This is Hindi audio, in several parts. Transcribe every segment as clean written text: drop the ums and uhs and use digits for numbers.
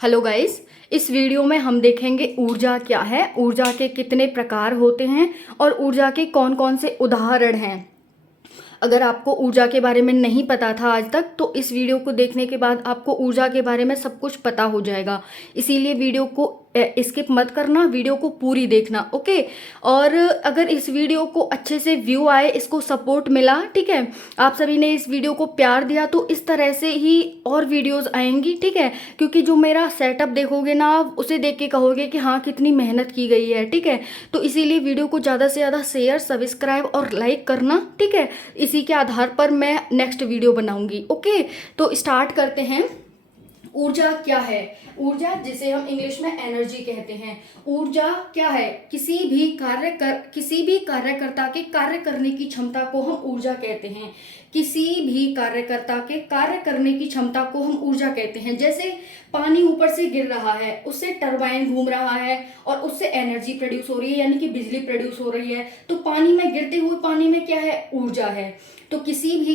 Hello guys. इस वीडियो में हम देखेंगे ऊर्जा क्या है, ऊर्जा के कितने प्रकार होते हैं और ऊर्जा के कौन कौन से उदाहरण हैं। अगर आपको ऊर्जा के बारे में नहीं पता था आज तक, तो इस वीडियो को देखने के बाद आपको ऊर्जा के बारे में सब कुछ पता हो जाएगा। इसीलिए वीडियो को स्किप मत करना, वीडियो को पूरी देखना, ओके। और अगर इस वीडियो को अच्छे से व्यू आए, इसको सपोर्ट मिला, ठीक है, आप सभी ने इस वीडियो को प्यार दिया, तो इस तरह से ही और वीडियोस आएंगी, ठीक है। क्योंकि जो मेरा सेटअप देखोगे ना, आप उसे देख के कहोगे कि हाँ कितनी मेहनत की गई है, ठीक है। तो इसीलिए वीडियो को ज़्यादा से ज़्यादा शेयर, सब्सक्राइब और लाइक करना, ठीक है। इसी के आधार पर मैं नेक्स्ट वीडियो बनाऊंगी, ओके। तो स्टार्ट करते हैं। ऊर्जा क्या है? ऊर्जा, जिसे हम इंग्लिश में एनर्जी कहते हैं। ऊर्जा क्या है? किसी भी कार्यकर्ता के कार्य करने की क्षमता को हम ऊर्जा कहते हैं। किसी भी कार्यकर्ता के कार्य करने की क्षमता को हम ऊर्जा कहते हैं। जैसे पानी ऊपर से गिर रहा है, उससे टरबाइन घूम रहा है और उससे एनर्जी प्रोड्यूस हो रही है, यानी कि बिजली प्रोड्यूस हो रही है। तो पानी में गिरते हुए पानी में क्या है? ऊर्जा है। तो किसी भी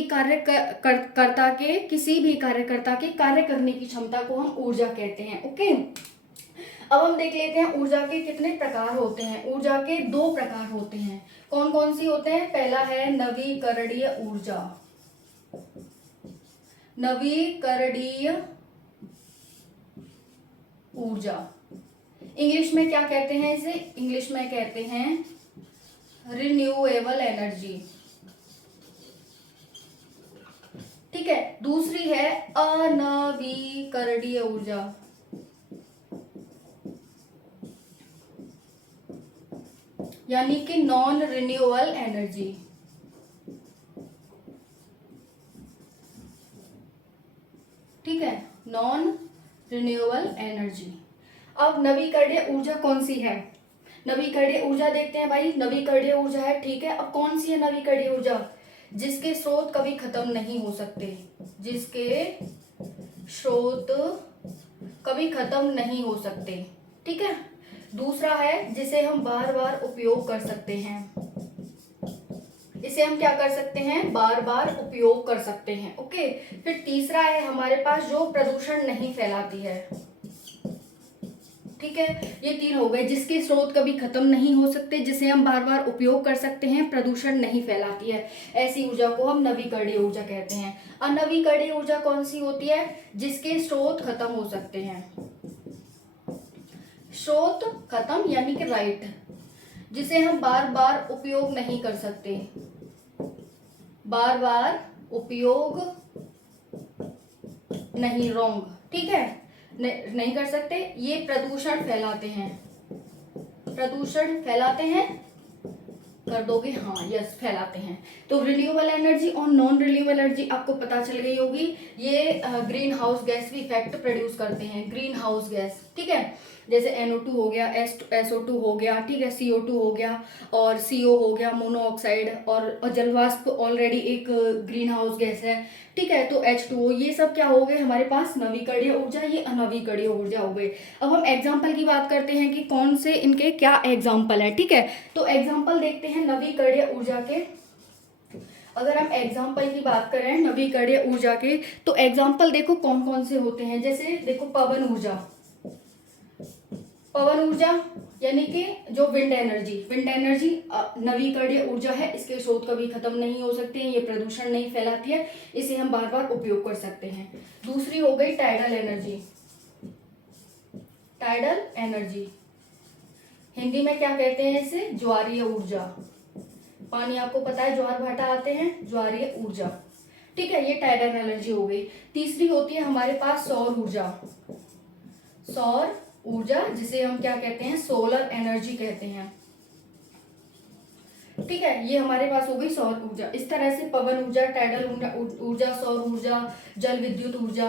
किसी भी कार्यकर्ता के कार्य करने की क्षमता को हम ऊर्जा कहते हैं, ओके। अब हम देख लेते हैं ऊर्जा के कितने प्रकार होते हैं। ऊर्जा के दो प्रकार होते हैं। कौन कौन सी होते हैं? पहला है नवीकरणीय ऊर्जा। नवीकरणीय ऊर्जा, इंग्लिश में क्या कहते हैं इसे? इंग्लिश में कहते हैं रिन्यूएबल एनर्जी, ठीक है। दूसरी है अनवीकरणीय ऊर्जा। यानी कि नॉन रिन्यूएबल एनर्जी, ठीक है, नॉन रिन्यूएबल एनर्जी। अब नवीकरणीय ऊर्जा कौन सी है? नवीकरणीय ऊर्जा देखते हैं भाई। नवीकरणीय ऊर्जा है, ठीक है। अब कौन सी है नवीकरणीय ऊर्जा? जिसके स्रोत कभी खत्म नहीं हो सकते। जिसके स्रोत कभी खत्म नहीं हो सकते, ठीक है। दूसरा है जिसे हम बार बार उपयोग कर सकते हैं। इसे हम क्या कर सकते हैं? बार बार उपयोग कर सकते हैं, ओके। फिर तीसरा है हमारे पास जो प्रदूषण नहीं फैलाती है, ठीक है। ये तीन हो गए। जिसके स्रोत कभी खत्म नहीं हो सकते, जिसे हम बार बार उपयोग कर सकते हैं, प्रदूषण नहीं फैलाती है, ऐसी ऊर्जा को हम नवीकरणीय ऊर्जा कहते हैं। अनवीकरणीय ऊर्जा कौन सी होती है? जिसके स्रोत खत्म हो सकते हैं। स्रोत खत्म यानी कि राइट, जिसे हम बार बार उपयोग नहीं कर सकते, बार बार उपयोग नहीं, रॉन्ग, ठीक है, नहीं कर सकते। ये प्रदूषण फैलाते हैं। प्रदूषण फैलाते हैं, कर दोगे? हाँ, यस, फैलाते हैं। तो रिन्यूएबल एनर्जी और नॉन रिन्यूएबल एनर्जी आपको पता चल गई होगी। ये ग्रीन हाउस गैस भी इफेक्ट प्रोड्यूस करते हैं, ग्रीन हाउस गैस, ठीक है। जैसे NO2 हो गया, SO2 हो गया, ठीक है, CO2 हो गया और CO हो गया, मोनोऑक्साइड, और जलवाष्प ऑलरेडी एक ग्रीन हाउस गैस है, ठीक है। तो H2O, ये सब क्या हो गए हमारे पास? नवीकरणीय ऊर्जा। ये अनवीकरणीय ऊर्जा हो गई। अब हम एग्जाम्पल की बात करते हैं कि कौन से इनके क्या एग्जाम्पल है, ठीक है। तो एग्जाम्पल देखते हैं नवीकरणीय ऊर्जा के। अगर हम एग्जाम्पल की बात करें नवीकरणीय ऊर्जा के, तो एग्जाम्पल देखो कौन कौन से होते हैं। जैसे देखो पवन ऊर्जा। पवन ऊर्जा यानी कि जो विंड एनर्जी नवीकरणीय ऊर्जा है। इसके स्रोत कभी खत्म नहीं हो सकते हैं, ये प्रदूषण नहीं फैलाती है, इसे हम बार बार उपयोग कर सकते हैं। दूसरी हो गई tidal energy. Tidal energy, Hindi में क्या कहते हैं इसे? ज्वारीय ऊर्जा। पानी आपको पता है, ज्वार भाटा आते हैं, ज्वारीय ऊर्जा, ठीक है। ये टाइडल एनर्जी हो गई। तीसरी होती है हमारे पास सौर ऊर्जा। सौर ऊर्जा, जिसे हम क्या कहते हैं? सोलर एनर्जी कहते हैं, ठीक है। ये हमारे पास हो गई सौर ऊर्जा। इस तरह से पवन ऊर्जा, टाइडल ऊर्जा, सौर ऊर्जा, जल विद्युत ऊर्जा,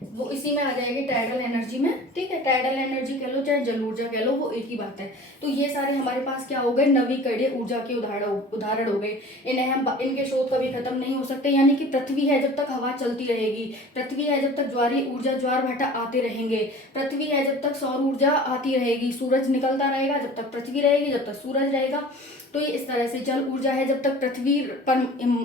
वो इसी में आ जाएगी टाइडल एनर्जी में, ठीक है। टाइडल एनर्जी कह लो चाहे जल ऊर्जा कह लो, वो एक ही बात है। तो ये सारे हमारे पास क्या हो गए? नवीकरणीय ऊर्जा के उदाहरण हो गए। इन्हें हम, इनके स्रोत कभी खत्म नहीं हो सकते, यानी कि पृथ्वी है जब तक हवा चलती रहेगी, पृथ्वी है जब तक ज्वारीय ऊर्जा, ज्वार भाटा आते रहेंगे, पृथ्वी है जब तक सौर ऊर्जा आती रहेगी, सूरज निकलता रहेगा जब तक पृथ्वी रहेगी, जब तक सूरज रहेगा, तो ये इस तरह से जल ऊर्जा है। जब तक पृथ्वी पर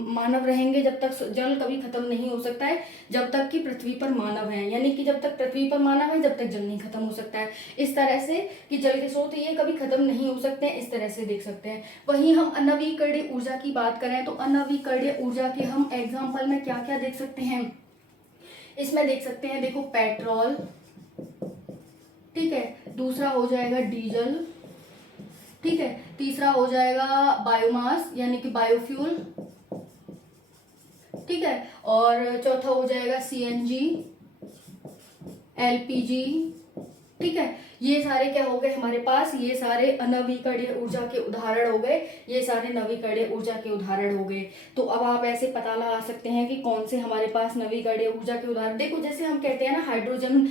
मानव रहेंगे, जब तक जल कभी खत्म नहीं हो सकता है, जब तक कि पृथ्वी पर मानव है, यानी कि जब तक पृथ्वी पर मानव है जब तक जल नहीं खत्म हो सकता है। इस तरह से कि जल के स्रोत ये कभी खत्म नहीं हो सकते हैं, इस तरह से देख सकते हैं। वहीं हम अनवीकरणीय ऊर्जा की बात करें तो अनवीकरणीय ऊर्जा के हम एग्जाम्पल में क्या क्या देख सकते हैं, इसमें देख सकते हैं, देखो पेट्रोल, ठीक है, दूसरा हो जाएगा डीजल, ठीक है, तीसरा हो जाएगा बायोमास यानी कि बायोफ्यूल, ठीक है, और चौथा हो जाएगा सीएनजी, एलपीजी, ठीक है। ये सारे क्या हो गए हमारे पास, ये सारे अनवीकरणीय ऊर्जा के उदाहरण हो गए, ये सारे नवीकरणीय ऊर्जा के उदाहरण हो गए। तो अब आप ऐसे पता लगा सकते हैं कि कौन से हमारे पास नवीकरणीय ऊर्जा के उदाहरण। देखो जैसे हम कहते हैं ना हाइड्रोजन,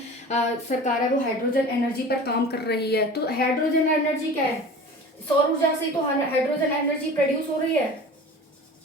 सरकार है वो हाइड्रोजन एनर्जी पर काम कर रही है। तो हाइड्रोजन एनर्जी क्या है, सौर ऊर्जा से तो हाइड्रोजन एनर्जी प्रोड्यूस हो रही है,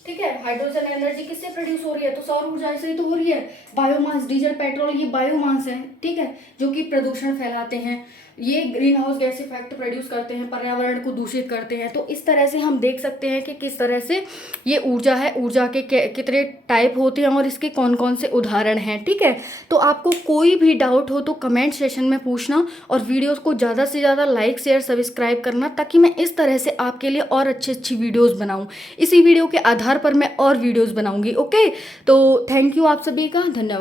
ठीक है। हाइड्रोजन एनर्जी किससे प्रोड्यूस हो रही है, तो सौर ऊर्जा से ही तो हो रही है। बायोमास, डीजल, पेट्रोल, ये बायोमास है, ठीक है, जो कि प्रदूषण फैलाते हैं, ये green house gas effect produce करते हैं, पर्यावरण को दूषित करते हैं। तो इस तरह से हम देख सकते हैं कि किस तरह से ये ऊर्जा है, ऊर्जा के कितने टाइप होते हैं और इसके कौन कौन से उदाहरण हैं, ठीक है। तो आपको कोई भी डाउट हो तो कमेंट सेशन में पूछना, और वीडियोस को ज़्यादा से ज़्यादा लाइक शेयर सब्सक्राइब करना, ताकि मैं इस तरह से आपके लिए और अच्छी अच्छी वीडियोज़ बनाऊँ। इसी वीडियो के आधार पर मैं और वीडियोज़ बनाऊँगी। ओके, तो थैंक यू आप सभी का, धन्यवाद।